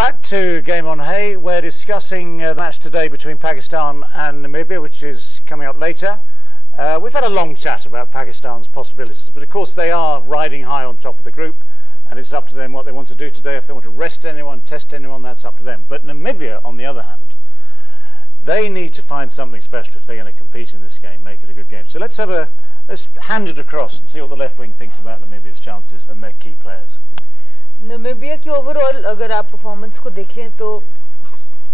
back to Game on Hay. We're discussing the match today between Pakistan and Namibia, which is coming up later. We've had a long chat about Pakistan's possibilities, but of course they are riding high on top of the group, and it's up to them what they want to do today. If they want to rest anyone, test anyone, that's up to them. But Namibia, on the other hand, they need to find something special if they're going to compete in this game, make it a good game. So let's hand it across and see what the left wing thinks about Namibia's chances and their key players. Namibia की overall अगर आप performance को देखें तो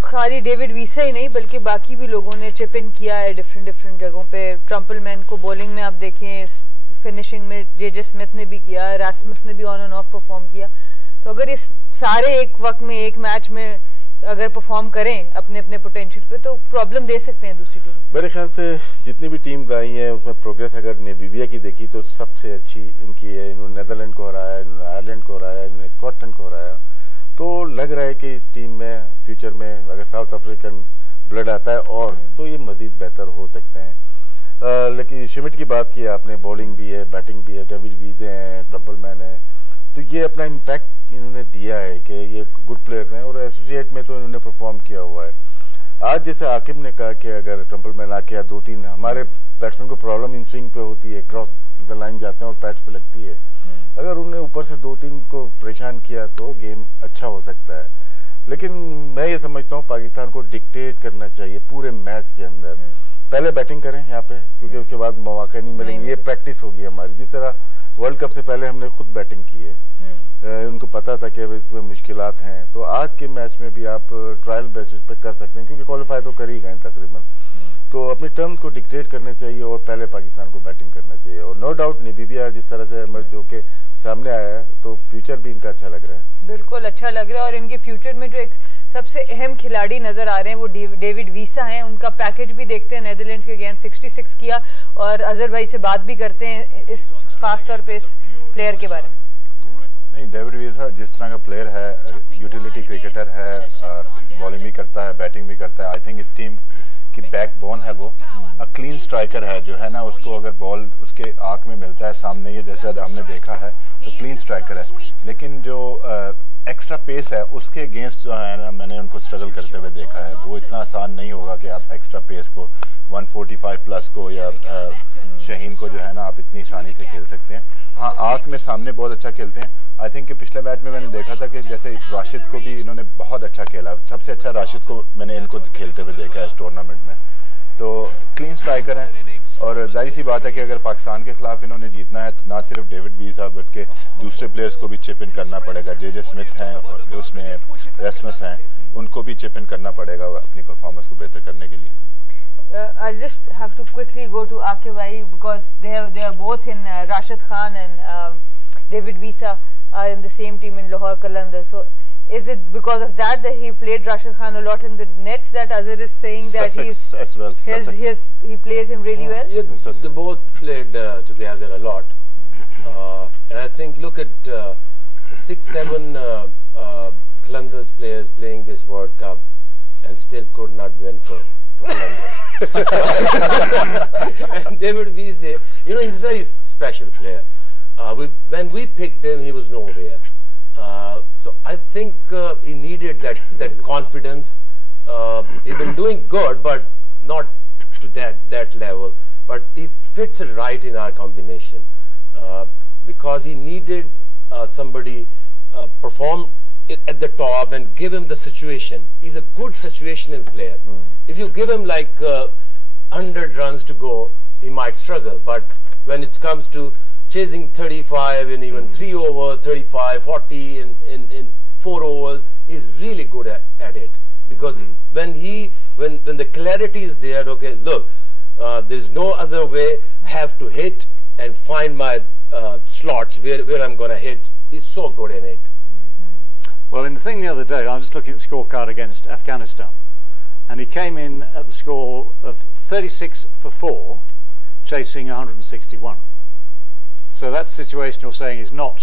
खाली David visa ही नहीं बल्कि बाकी भी लोगों ने चिप इन किया है डिफरेंट जगहों पे। ट्रम्पलमैन को बॉलिंग में आप देखें, फिनिशिंग में जे स्मिथ ने भी किया, रास्मस ने भी ऑन एंड ऑफ परफॉर्म किया। तो अगर इस सारे एक वक्त में एक मैच में अगर परफॉर्म करें अपने अपने पोटेंशियल पे तो प्रॉब्लम दे सकते हैं दूसरी टीम। मेरे ख्याल से जितनी भी टीम्स आई हैं उसमें प्रोग्रेस अगर नामीबिया की देखी तो सबसे अच्छी इनकी है। इन्होंने नेदरलैंड को हराया, इन्होंने आयरलैंड को हराया, इन्होंने स्कॉटलैंड को हराया। तो लग रहा है कि इस टीम में फ्यूचर में अगर साउथ अफ्रीकन ब्लड आता है और तो ये मजीद बेहतर हो सकते हैं। लेकिन शिमिट की बात की आपने, बॉलिंग भी है, बैटिंग भी है, डेविड वीजे हैं, ट्रम्पलमैन है, तो ये अपना इम्पैक्ट इन्होंने दिया है कि ये गुड प्लेयर हैं और एसोसिएट में तो इन्होंने परफॉर्म किया हुआ है। आज जैसे आकिब ने कहा कि अगर ट्रम्पलमैन आके या 2-3 हमारे बैट्समैन को प्रॉब्लम इन स्विंग पे होती है, क्रॉस द लाइन जाते हैं और पैड्स पे लगती है, अगर उन्हें ऊपर से 2-3 को परेशान किया तो गेम अच्छा हो सकता है। लेकिन मैं ये समझता हूँ पाकिस्तान को डिक्टेट करना चाहिए पूरे मैच के अंदर। पहले बैटिंग करें यहाँ पे क्योंकि उसके बाद मौके नहीं मिलेंगे। ये प्रैक्टिस होगी हमारी, जिस तरह वर्ल्ड कप से पहले हमने खुद बैटिंग की है। उनको पता था कि इसमें मुश्किलात हैं, तो आज के मैच में भी आप ट्रायल बेसिस पे कर सकते हैं क्योंकि क्वालिफाई तो कर ही गए तकरीबन। तो अपनी टर्म्स को डिक्टेट करने चाहिए और पहले पाकिस्तान को बैटिंग करना चाहिए। और नो डाउट नामीबिया जिस तरह से इमर्ज होके सामने आया है तो फ्यूचर भी इनका अच्छा लग रहा है। बिल्कुल अच्छा लग रहा है। और इनके फ्यूचर में जो एक सबसे अहम खिलाड़ी नजर आ रहे हैं वो डेविड वीसा हैं। उनका पैकेज भी देखते हैं, नेदरलैंड्स के अगेंस्ट 66 किया। और अजहर भाई से बात भी करते हैं इस खास तौर पे इस प्लेयर के बारे में। नहीं, डेविड वीसा जिस तरह का प्लेयर है, यूटिलिटी क्रिकेटर है, बॉलिंग भी करता है, बैटिंग भी करता है। आई थिंक इस टीम की बैकबोन है वो। क्लीन स्ट्राइकर है जो है ना, उसको अगर बॉल उसके आंख में मिलता है सामने, ये जैसे हमने देखा है, तो क्लीन स्ट्राइकर है। लेकिन जो एक्स्ट्रा पेस है उसके अगेंस्ट जो है ना, मैंने उनको स्ट्रगल करते हुए देखा है। वो इतना आसान नहीं होगा कि आप एक्स्ट्रा पेस को 145 प्लस को या शहीन को जो है ना आप इतनी आसानी से खेल सकते हैं। हाँ, आंख में सामने बहुत अच्छा खेलते हैं। आई थिंक कि पिछले मैच में मैंने देखा था कि जैसे राशिद को भी इन्होंने बहुत अच्छा खेला, सबसे अच्छा राशिद को मैंने इनको खेलते हुए देखा है इस टूर्नामेंट में। तो क्लीन स्ट्राइकर हैं और जाहिर सी बात है कि अगर पाकिस्तान के खिलाफ इन्होंने जीतना है तो ना सिर्फ डेविड वीसा बल्कि दूसरे प्लेयर्स को भी चिप इन करना पड़ेगा। जे स्मिथ हैं और उसमें रेस्मस हैं, उनको भी चिप इन करना पड़ेगा अपनी परफॉर्मेंस को बेहतर करने के लिए। I'll just have to quickly go to Aaqib because they are both in Rashid Khan and David Visa are in the same team in Lahore Qalandar. So is it because of that he played Rashid Khan a lot in the nets that Azhar is saying that Sussex as well. he plays him really well? Yeah, they both played together a lot. And I think look at 6-7 Qalandar's players playing this World Cup and still could not win for Qalandar. And David Visa, he's a very special player. When we picked him, he was nowhere. So I think he needed that confidence. He's been doing good, but not to that level. But he fits it right in our combination because he needed somebody perform at the top and give him the situation. He's a good situational player. If you give him like 100 runs to go, he might struggle. But when it comes to chasing 35 in even 3 overs, 35, 40 in 4 overs, he's really good at it. Because when the clarity is there, okay, look, there's no other way. I have to hit and find my slots where I'm going to hit. He's so good in it. Well, in the thing the other day, I was just looking at the scorecard against Afghanistan, and he came in at the score of 36 for 4, chasing 161. So that situation you're saying is not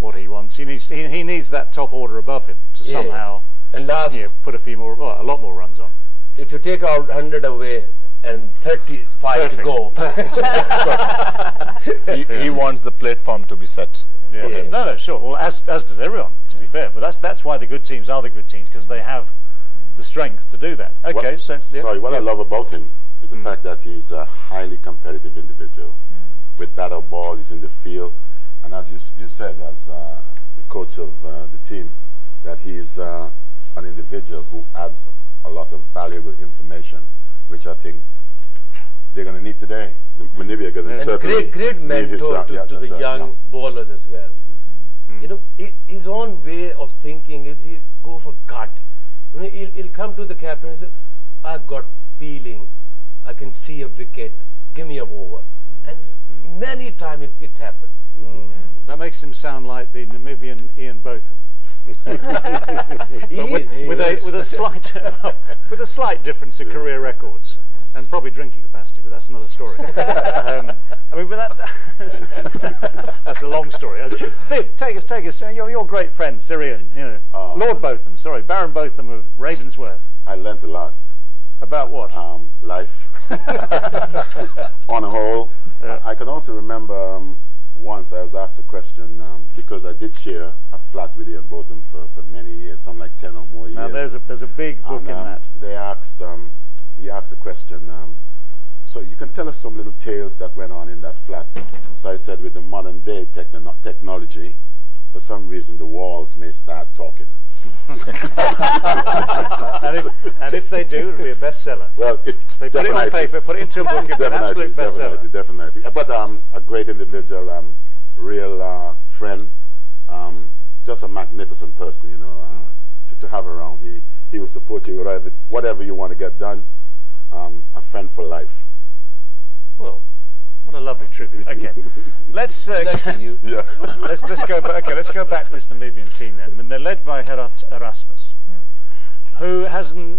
what he wants. He needs that top order above him to somehow and put a lot more runs on. If you take out 100 away and 35 to go, he wants the platform to be set. Yeah. For him. No, sure. Well, as does everyone, to be fair. But that's why the good teams are the good teams, because they have the strength to do that. Okay, What I love about him is the fact that he's a highly competitive individual. With battle ball, he's in the field, and as you said, as the coach of the team, that he's an individual who adds a lot of valuable information, which I think they're going to need today. Namibia are going to certainly great mentor to the young bowlers as well. You know, his own way of thinking is he go for gut. You know, he'll come to the captain and say, "I've got feeling, I can see a wicket, give me a over," and many times it's happened. That makes him sound like the Namibian Ian Botham. with a slight difference in career records and probably drinking capacity, but that's another story. I mean, but that's a long story. Viv, take us. Your great friend Syrian, you know, Lord Botham, sorry, Baron Botham of Ravensworth. I learned a lot. About what? Life. On a whole. I can also remember once I was asked a question because I did share a flat with Ian Botham for many years, some like 10 or more years. Now there's a big book in that. They asked, he asked a question, so you can tell us some little tales that went on in that flat. So I said, with the modern day technology, for some reason the walls may start talking. and if they do, it'll be a bestseller. Well, they put it on paper, put it into a book, it'll be an absolute bestseller. Definitely. But a great individual, real friend, just a magnificent person, you know, to have around. He will support you with whatever you want to get done. A friend for life. Well, what a lovely tribute. Okay, let's let's go back. Okay, let's go back to this Namibian team then. I mean, they're led by Gerard Erasmus, who has an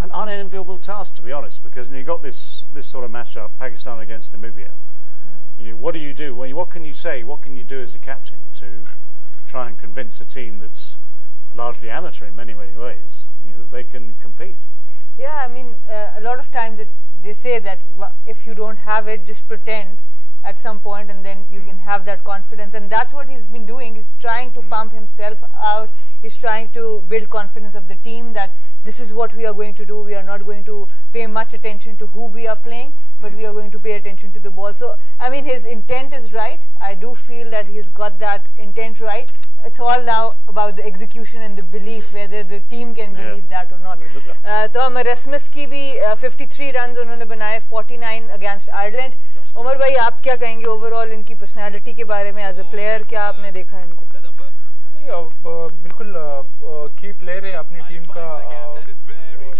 unenviable task, to be honest, because you've got this sort of matchup, Pakistan against Namibia. You know, what do you do? What can you say? What can you do as a captain to try and convince a team that's largely amateur in many ways, you know, that they can compete? Yeah, I mean, a lot of times they say that if you don't have it, just pretend at some point, and then you can have that confidence. And that's what he's been doing. He's trying to pump himself out. He's trying to build confidence of the team that this is what we are going to do. We are not going to pay much attention to who we are playing, but we are going to pay attention to the ball. So, I mean, his intent is right. I do feel that he's got that intent right. It's all now about the execution and the belief, whether the team can believe that or not. तो हम Erasmus की भी 53 runs उन्होंने बनाए, 49 against Ireland. Umar भाई, आप क्या कहेंगे ओवरऑल इनकी पर्सनालिटी के बारे में एज अ प्लेयर? क्या आपने देखा इनको? बिल्कुल की प्लेयर है अपनी टीम का,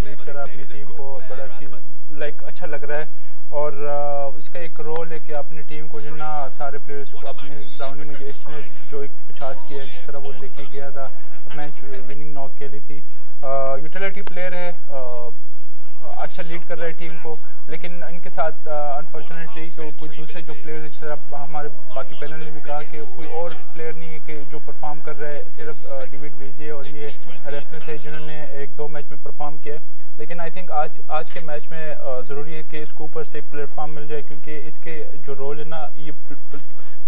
लीड कर रहा है अपनी टीम को, बड़ा चीज अच्छा लग रहा है। और इसका एक रोल है कि अपनी टीम को जो ना सारे प्लेयर्स को अपने सराउंडिंग में इसने जो एक 50 किया, जिस तरह वो लेके गया था, मैच विनिंग नॉक खेली थी। यूटिलिटी प्लेयर है, अच्छा लीड कर रहा है टीम को, लेकिन इनके साथ अनफॉर्चुनेटली जो कुछ दूसरे जो प्लेयर्स जिस तरह हमारे बाकी पैनल ने भी कहा कि कोई और प्लेयर नहीं है कि जो परफॉर्म कर रहा है, सिर्फ डेविड वेजी और ये एरसमस है जिन्होंने 1-2 मैच में परफॉर्म किया। लेकिन आई थिंक आज के मैच में ज़रूरी है कि इसको ऊपर से एक प्लेटफॉर्म मिल जाए, क्योंकि इसके जो रोल है ना ये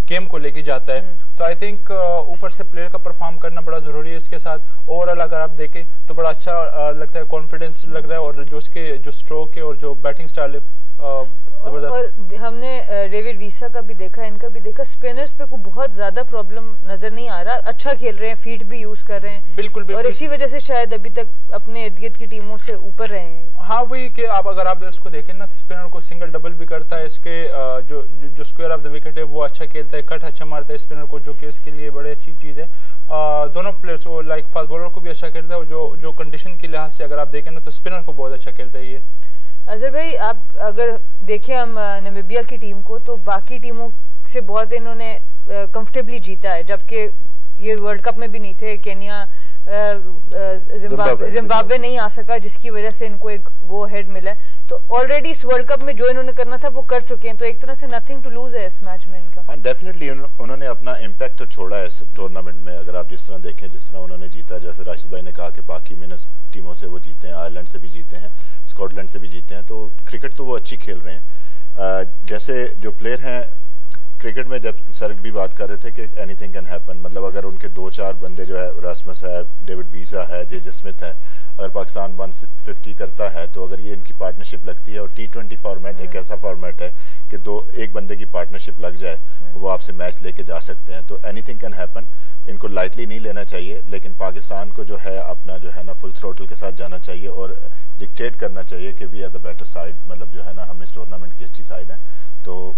गेम को लेके जाता है। तो आई थिंक ऊपर से प्लेयर का परफॉर्म करना बड़ा ज़रूरी है। इसके साथ ओवरऑल अगर आप देखें तो बड़ा अच्छा लगता है, कॉन्फिडेंस लग रहा है, और जो उसके जो स्ट्रोक है और जो बैटिंग स्टाइल है ज़बरदस्त। और हमने डेविड वीसा का भी देखा, इनका भी देखा, स्पिनर्स पे को बहुत ज़्यादा प्रॉब्लम नज़र नहीं आ रहा, अच्छा खेल रहे हैं, फीट भी यूज़ कर रहे हैं। बिल्कुल। और इसी वजह से शायद अभी तक अपने इर्द गिर्द की टीमों से ऊपर रहे हैं। हाँ, वही कि अगर आप इसको देखें ना, स्पिनर को सिंगल डबल भी करता है, इसके जो स्क्वायर ऑफ द विकेट है वो अच्छा खेलता है, कट अच्छा मारता है स्पिनर को, जो कि इसके लिए बड़ी अच्छी चीज़ है। दोनों प्लेयर्स को लाइक फास्ट बॉलर को भी अच्छा खेलता है, और जो कंडीशन के लिहाज से अगर आप देखें ना तो स्पिनर को बहुत अच्छा खेलता है ये। अजहर भाई, आप अगर देखें हम नामीबिया की टीम को, तो बाकी टीमों से बहुत इन्होंने कंफर्टेबली जीता है, जबकि ये वर्ल्ड कप में भी नहीं थे। केन्या जिम्बाब्वे नहीं आ सका, जिसकी वजह से इनको एक गो हेड मिला है। तो ऑलरेडी इस वर्ल्ड कप में जो इन्होंने करना था वो कर चुके हैं, तो एक तरह से नथिंग टू लूज है इस मैच में इनका। हाँ, डेफिनेटली उन्होंने अपना इम्पैक्ट तो छोड़ा है इस टूर्नामेंट में। अगर आप जिस तरह देखें, जिस तरह उन्होंने जीता, जैसे राशिद भाई ने कहा कि बाकी टीमों से वो जीते हैं, आयरलैंड से भी जीते हैं, स्कॉटलैंड से भी जीते हैं, तो क्रिकेट तो वो अच्छी खेल रहे हैं। जैसे जो प्लेयर हैं क्रिकेट में जब सर भी बात कर रहे थे कि एनीथिंग कैन हैपन, मतलब अगर उनके 2-4 बंदे जो है, रासमस है, डेविड वीजा है, जे स्मिथ है, अगर पाकिस्तान 150 करता है तो अगर ये इनकी पार्टनरशिप लगती है, और T20 फॉर्मेट एक ऐसा फॉर्मेट है कि एक बंदे की पार्टनरशिप लग जाए वो आपसे मैच लेके जा सकते हैं, तो एनीथिंग कैन हैपन। इनको लाइटली नहीं लेना चाहिए, लेकिन पाकिस्तान को जो है अपना जो है ना फुल थ्रोटल के साथ जाना चाहिए और डिक्टेट करना चाहिए कि we are the better side, मतलब जो है ना हम इस टूर्नामेंट की अच्छी साइड है, तो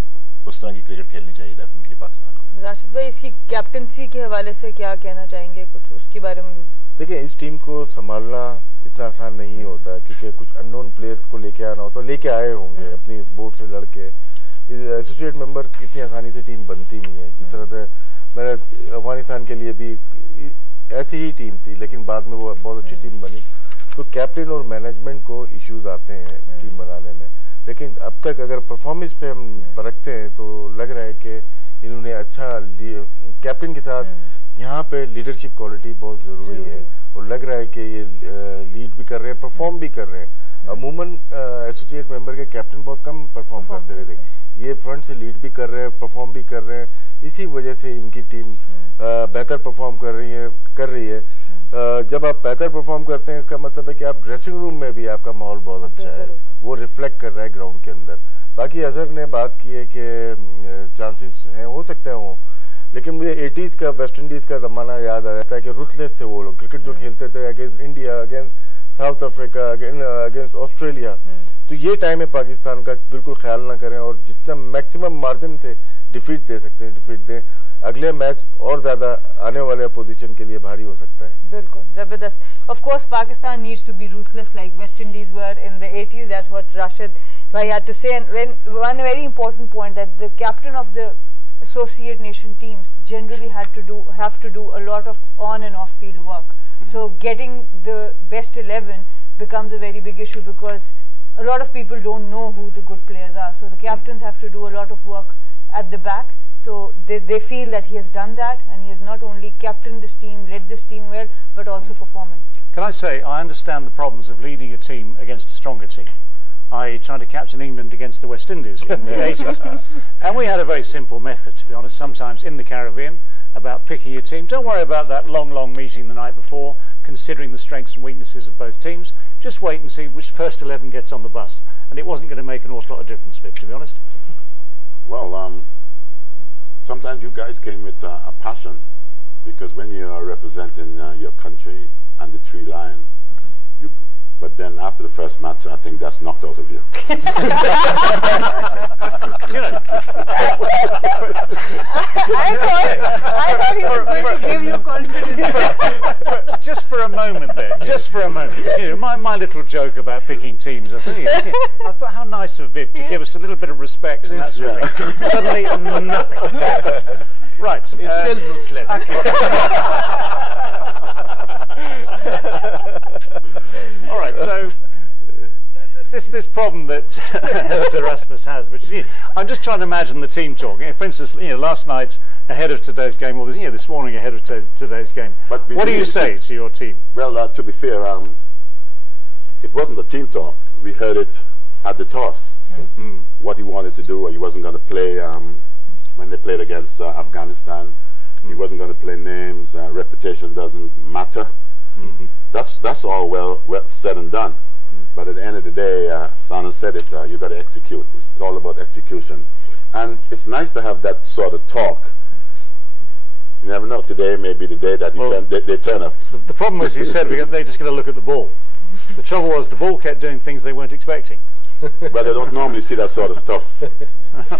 उस तरह की क्रिकेट खेलनी चाहिए डेफिनेटली पाकिस्तान को। राशिद भाई, इसकी कैप्टनसी के हवाले से क्या कहना चाहेंगे, कुछ उसके बारे में? देखिए, इस टीम को संभालना इतना आसान नहीं होता, क्योंकि कुछ अननोन प्लेयर्स को लेके आना हो तो लेके आए होंगे अपनी बोर्ड से लड़के। एसोसिएट मेंबर इतनी आसानी से टीम बनती नहीं है, जिस तरह से मैंने अफगानिस्तान के लिए भी ऐसी ही टीम थी, लेकिन बाद में वो बहुत अच्छी टीम बनी। तो कैप्टन और मैनेजमेंट को इश्यूज आते हैं टीम बनाने में, लेकिन अब तक अगर परफॉर्मेंस पे हम परखते हैं तो लग रहा है कि इन्होंने अच्छा कैप्टन के साथ यहाँ पे लीडरशिप क्वालिटी बहुत ज़रूरी है, और लग रहा है कि ये लीड भी कर रहे हैं, परफॉर्म भी कर रहे हैं। अमूमन एसोसिएट मेंबर के कैप्टन बहुत कम परफॉर्म करते हुए थे, ये फ्रंट से लीड भी कर रहे हैं, परफॉर्म भी कर रहे हैं, इसी वजह से इनकी टीम बेहतर परफॉर्म कर रही है। जब आप बेहतर परफॉर्म करते हैं, इसका मतलब है कि आप ड्रेसिंग रूम में भी आपका माहौल बहुत अच्छा है, वो रिफ्लेक्ट कर रहा है ग्राउंड के अंदर। बाकी अजहर ने बात की है कि चांसेस हैं, हो सकते हैं वो, लेकिन मुझे 80s का वेस्ट इंडीज का ज़माना याद आ जाता है कि रुथलेस थे वो लोग, क्रिकेट जो खेलते थे against India, against south Africa, against Australia. तो ये टाइम है पाकिस्तान का, बिल्कुल ख्याल ना करें, और जितना मैक्सिमम मार्जिन थे डिफीट दे सकते हैं, डिफीट दें। अगले मैच और ज्यादा आने वाले अपोजिशन के लिए भारी हो सकता है। बिल्कुल जबरदस्त। Of course Pakistan needs to be ruthless like West Indies were in the 80s. That's what Rashid bhai had to say. And when one very important point, that the captain of the associate nation teams generally have to do a lot of on and off field work. So getting the best 11 becomes a very big issue, because a lot of people don't know who the good players are. So the captains have to do a lot of work at the back. So they feel that he has done that, and he has not only captained this team, led this team well, but also performing. Can I say, I understand the problems of leading a team against a stronger team. I tried to captain England against the West Indies in the 80s. And we had a very simple method, to be honest, sometimes in the Caribbean, about picking your team. Don't worry about that long meeting the night before, considering the strengths and weaknesses of both teams. Just wait and see which first 11 gets on the bus. And it wasn't going to make an awful lot of difference, Viv, to be honest. Well, sometimes you guys came with a passion, because when you are representing your country and the Three Lions, but then after the first match, I think that's knocked out of you. I thought he was going to give you confidence. Just for a moment there, just for a moment. You know, my little joke about picking teams, I thought how nice of Viv to give us a little bit of respect and that sort of thing. Suddenly, nothing. Right. It's still ruthless. All right, so this problem that Erasmus has, which I'm just trying to imagine the team talk. For instance, last night ahead of today's game, or this morning ahead of today's game. But what do you say to your team? Well, to be fair, it wasn't a team talk. We heard it at the toss. What he wanted to do, or he wasn't going to play when they played against Afghanistan. He wasn't going to play names. Reputation doesn't matter. That's all well said and done. But at the end of the day, Sana said it, you got to execute. It's all about execution. And it's nice to have that sort of talk. You never know, today may be the day that they turn up. The problem was, he said they're just going to look at the ball. The trouble was, the ball kept doing things they weren't expecting. But they don't normally see that sort of stuff.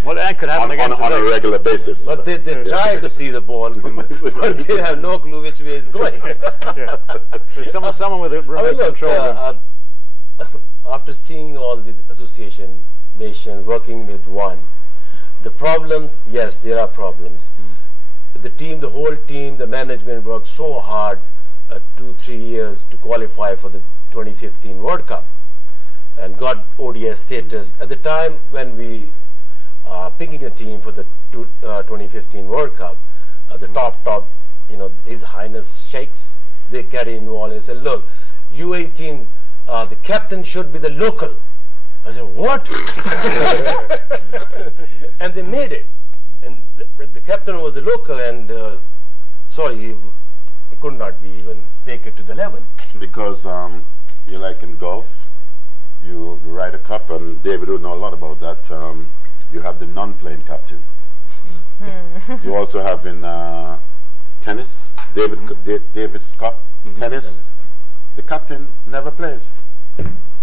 Well, that could happen on a regular basis. But they try to see the ball, but they have no clue which way it's going. There's someone with a remote control. After seeing all these association nations working with one, the problems, yes, there are problems. The whole team, the management worked so hard 2-3 years to qualify for the 2015 World Cup and got ODS status. At the time when we picking a team for the 2015 World Cup, the top, His Highness Sheikhs, they get involved and say, look, UAE team, the captain should be the local. I said, what? And they made it. And captain was a local, and sorry, he could not be even make it to the 11. Because you like in golf, you ride a cup, and David would know a lot about that. You have the non-playing captain. You also have in tennis, Davis Cup tennis. The captain never plays.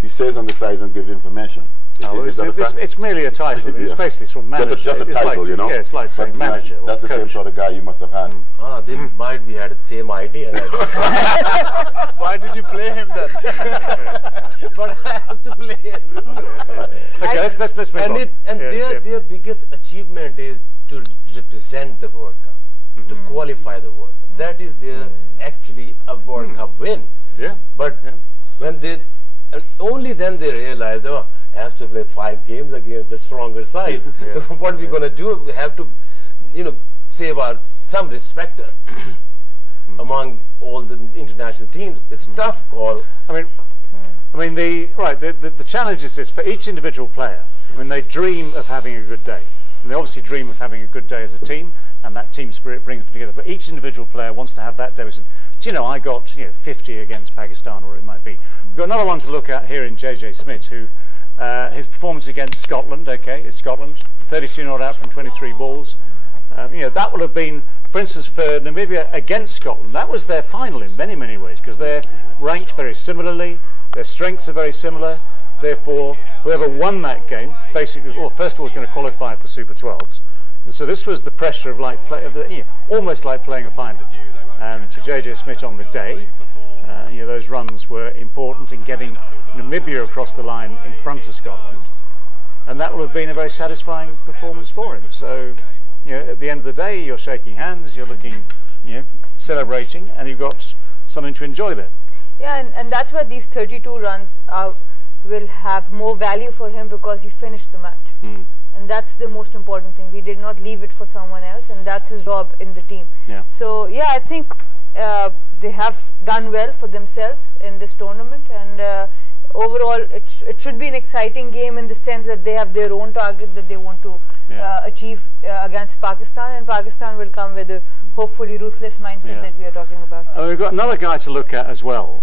He stays on the sides and gives information. It's merely a title. It's basically sort of manager. Just a title, like, you know. Yeah, it's like saying manager. That's the same sort of guy you must have had. They might be had the same idea. Why did you play him then? But I have to play him. Okay, let's move on. Their biggest achievement is to represent the World Cup, to qualify the World Cup. That is their actually a World Cup win. Yeah. But when they, and only then they realize, oh, I have to play 5 games against the stronger sides. So what are we going to do? We have to, save some respect among all the international teams. It's a tough call. I mean, the challenge is this for each individual player. I mean, they dream of having a good day, and they obviously dream of having a good day as a team, and that team spirit brings them together. But each individual player wants to have that day. Do you know, I got 50 against Pakistan, or it might be. We've got another one to look at here in JJ Smith, who his performance against Scotland. Okay, it's Scotland, 32 not out from 23 balls. That will have been, for instance, for Namibia against Scotland, that was their final in many, many ways, because they're ranked very similarly, their strengths are very similar, therefore whoever won that game, basically, first of all, was going to qualify for Super 12s. And so this was the pressure of almost like playing a final. And for JJ Smith on the day, those runs were important in getting Namibia across the line in front of Scotland. And that will have been a very satisfying performance for him. So, at the end of the day, you're shaking hands, you're looking, celebrating, and you've got something to enjoy there. Yeah, and that's why these 32 runs will have more value for him, because he finished the match. And that's the most important thing. He did not leave it for someone else, and that's his job in the team. Yeah. So, I think they have done well for themselves in this tournament, and overall it should be an exciting game in the sense that they have their own target that they want to achieve against Pakistan, and Pakistan will come with a hopefully ruthless mindset that we are talking about. We've got another guy to look at as well,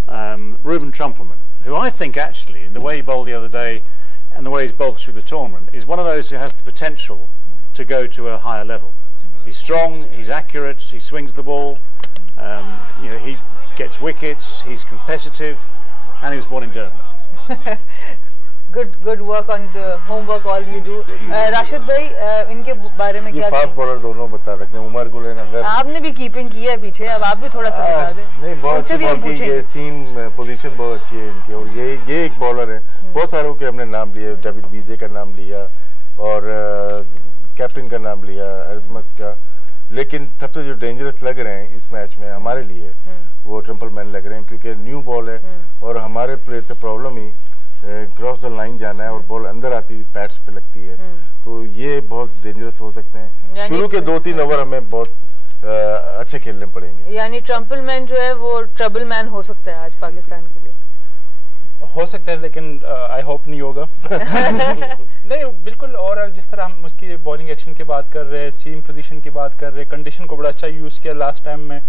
Ruben Trumpelman, who I think actually, in the way he bowled the other day and the way he's bowled through the tournament, is one of those who has the potential to go to a higher level. He's strong, he's accurate, he swings the ball, he gets wickets, he's competitive, and he was born in Durham. Good work on the homework all you do. Rashid भाई इनके बारे में क्या? ये fast bowler दोनों बता सकते हैं. उमर को लेना अगर आपने भी कीपिंग की है पीछे, अब आप भी थोड़ा सा बता दें. नहीं, बहुत अच्छी बॉल की, ये सीम पोजीशन बहुत अच्छी है इनकी, और ये एक बॉलर है. बहुत सारों के हमने नाम लिए, डेविड वीजे का नाम लिया और कैप्टन का नाम लिया, एरजमस का, लेकिन सबसे जो डेंजरस लग रहे हैं इस मैच में हमारे लिए वो ट्रम्पलमैन लग रहे हैं, क्योंकि न्यू बॉल है और हमारे प्लेयर का problem he cross the line जाना है और बॉल अंदर आती हुई पैड्स पे लगती है, तो ये बहुत डेंजरस हो सकते हैं. शुरू के 2-3 ओवर हमें बहुत अच्छे खेलने पड़ेंगे. यानी ट्रम्पलमैन जो है वो ट्रबलमैन हो सकता है आज पाकिस्तान के लिए. हो सकता है, लेकिन आई होप नहीं होगा. नहीं, बिल्कुल. और जिस तरह हम उसकी बॉलिंग एक्शन की बात कर रहे हैं, सीम पोजीशन की बात कर रहे हैं, कंडीशन को बड़ा अच्छा यूज़ किया. लास्ट टाइम में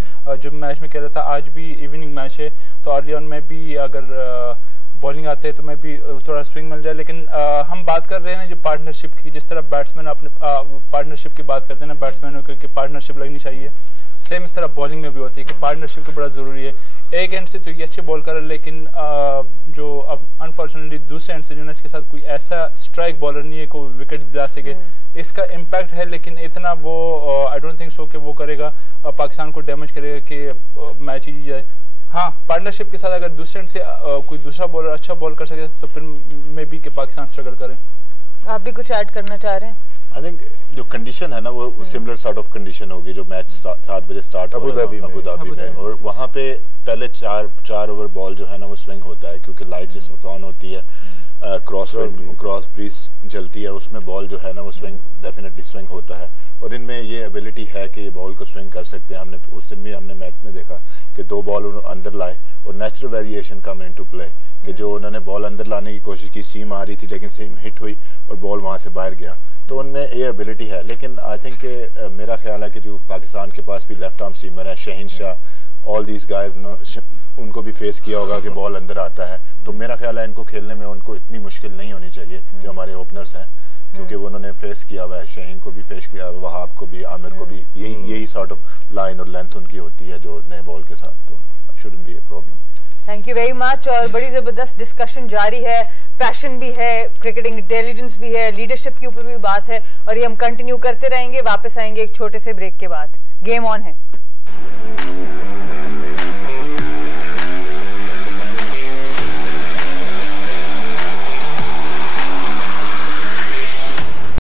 जब मैच में कह रहा था आज भी इवनिंग मैच है, तो अर्ली ऑन में भी अगर बॉलिंग आते हैं तो मैं भी थोड़ा स्विंग मिल जाए. लेकिन हम बात कर रहे हैं जो पार्टनरशिप की, जिस तरह बैट्समैन अपने पार्टनरशिप की बात करते हैं ना बैट्समैनों की, पार्टनरशिप लगनी चाहिए, सेम इस तरह बॉलिंग में भी होती है कि पार्टनरशिप की बड़ा ज़रूरी है. एक एंड से तो ये अच्छे बॉल कर रहे, लेकिन जो अब अनफॉर्चुनेटली दूसरे एंड से जो है इसके साथ कोई ऐसा स्ट्राइक बॉलर नहीं है को विकेट दिला सके. इसका इम्पैक्ट है, लेकिन इतना वो आई डोंट थिंक सो कि वो करेगा, पाकिस्तान को डैमेज करेगा कि मैच ही जाए. हाँ, पार्टनरशिप के साथ अगर दूसरे एंड से कोई दूसरा बॉलर अच्छा बॉल कर सके तो फिर मे बी कि पाकिस्तान स्ट्रगल करे. आप भी कुछ ऐड करना चाह रहे हैं? आई थिंक जो कंडीशन है ना वो सिमिलर सॉर्ट ऑफ कंडीशन होगी जो मैच 7 बजे स्टार्ट हो रहा है अबू धाबी में, और वहाँ पे पहले 4 ओवर बॉल जो है ना वो स्विंग होता है, क्योंकि लाइट जिस वक्त ऑन होती है, क्रॉस ब्रीज चलती है, उसमें बॉल जो है ना वो डेफिनेटली स्विंग होता है. और इनमें ये एबिलिटी है कि ये बॉल को स्विंग कर सकते हैं. हमने उस दिन भी हमने मैच में देखा कि 2 बॉल अंदर लाए और natural variation come into play, कि जो उन्होंने बॉल अंदर लाने की कोशिश की, सीम आ रही थी लेकिन सीम हिट हुई और बॉल वहाँ से बाहर गया, तो उनमें ये एबिलिटी है। लेकिन आई थिंक मेरा ख्याल है कि जो पाकिस्तान के पास भी लेफ्ट आर्म सीमर है, Shaheen Shah, all these guys, उनको भी फेस किया होगा कि बॉल अंदर आता है, तो मेरा ख्याल है इनको खेलने में उनको इतनी मुश्किल नहीं होनी चाहिए जो हमारे ओपनर्स हैं, क्योंकि उन्होंने फेस किया हुआ है, शहीन को भी फेस किया हुआ है, वहाब को भी, आमिर को भी, यही सॉर्ट ऑफ लाइन और लेंथ उनकी होती है जो नए बॉल के साथ, तो shouldn't be a problem. Thank you very much. और बड़ी ज़बरदस्त डिस्कशन जारी है, पैशन भी है, क्रिकेटिंग इंटेलिजेंस भी है, लीडरशिप के ऊपर भी बात है, और ये हम कंटिन्यू करते रहेंगे। वापस आएंगे एक छोटे से ब्रेक के बाद। गेम ऑन है।